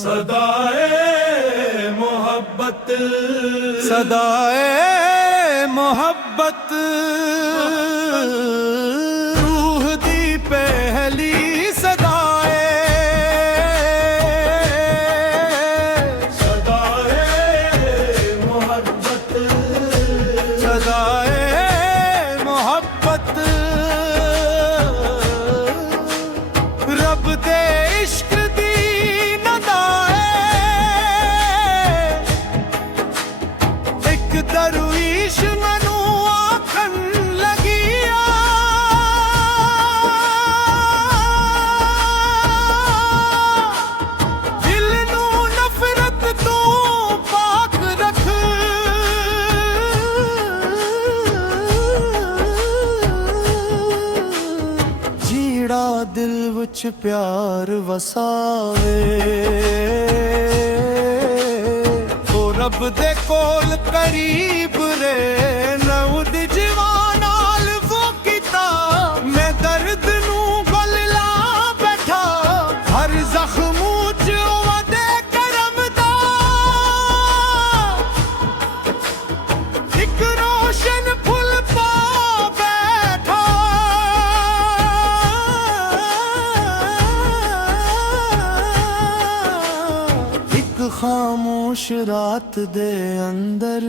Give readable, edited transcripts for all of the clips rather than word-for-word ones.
सदाए मोहब्बत सदाए मोहब्बत रूह दी पहली सदाए सदाए मोहब्बत सदाए मोहब्बत रब दे इश्क दी नदाए एक दरवीश मनु आखन लगिया दिल नू नफरत तू पाक रख जीड़ा दिल विच प्यार वसावे ओ रब दे कोल करीब रे नउद जवानाल वो किता मैं दर्द नू गल ला बैठा हर जख्मू च वदे करम दा एक रोशन फुल पा बैठा एक खामोश रात दे अंदर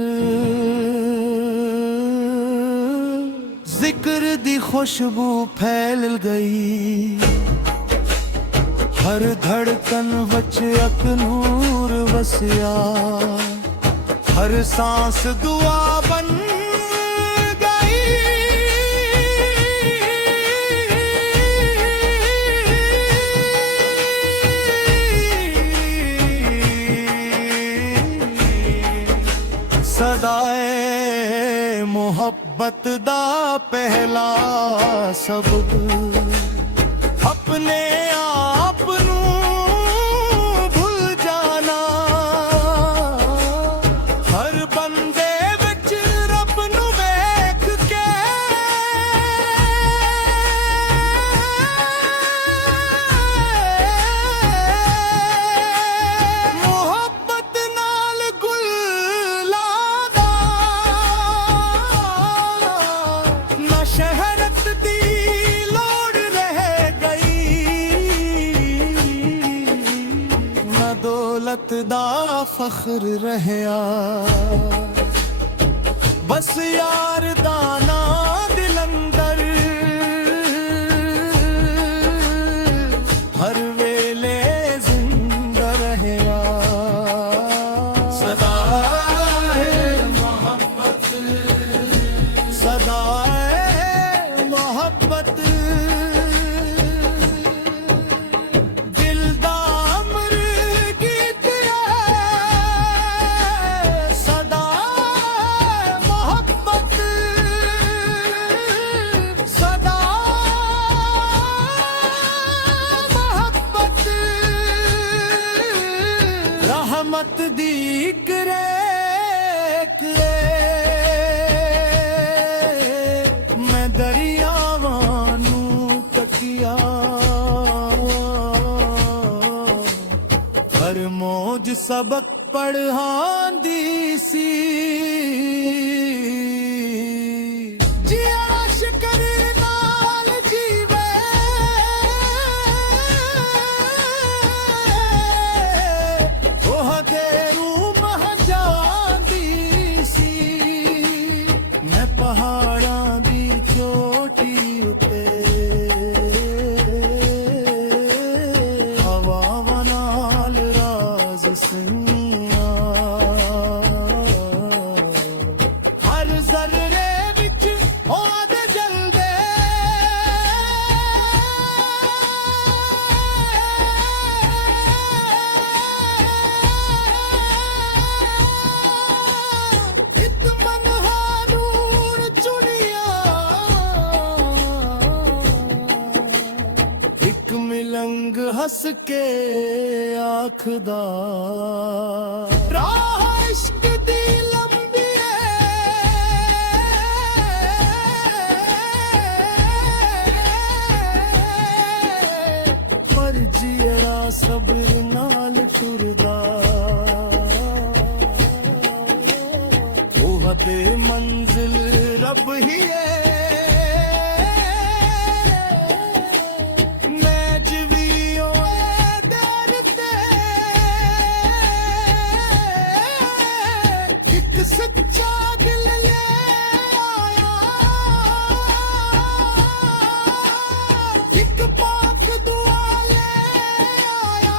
जिक्र दी खुशबू फैल गई हर धड़कन वच अक नूर वसिया हर सांस दुआ बन गई सदाए मोहब्बत दा पहला सबक अपने आप नू भुल जाना हर बंदे विच रब नू वेख के मोहब्बत नाल गुल लादा ना शहरत दी लोड़ रह गई ना दौलत दा फख्र रहया बस यार दाना दिल अंदर हर वेले जिंदा रहया सदाए मोहब्बत सदाए मोहब्बत दिल दा अमर गीत है सदाए मोहब्बत सदा मोहब्बत रहमत दी करे मैं दरियावां नू तकिया हर मौज सबक पढ़ांदी सी जी आशिक नाल जीवे ओह तेरू मह जांदी सी मैं पहाड़ां दी चोटी उते हवावां नाल राज सुनिया हर जर्रे विच होद जलदे इत मन हारून चुड़िया एक मिलंग हंस के आखदा राह इश्क दी लंबी है पर जियरा सब्र नाल टुर दे मंजिल रब ही है मैं जीवियो देर ते एक सच्चा दिल ले आया एक पाक दुआ ले आया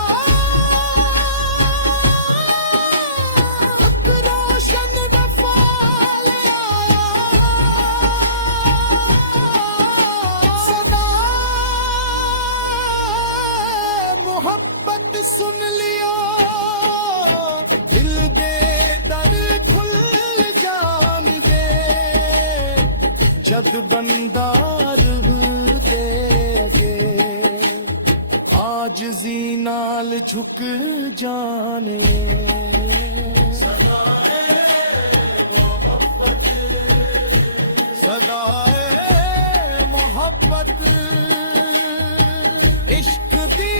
एक रोशन वफा ले आया सदा मोहब्बत सुन लियो दिल दे दर खुल जाणगे जद बंदा रूह दे अगे आजिज़ी नाल झुक जाने सदाए मोहब्बत इश्क दी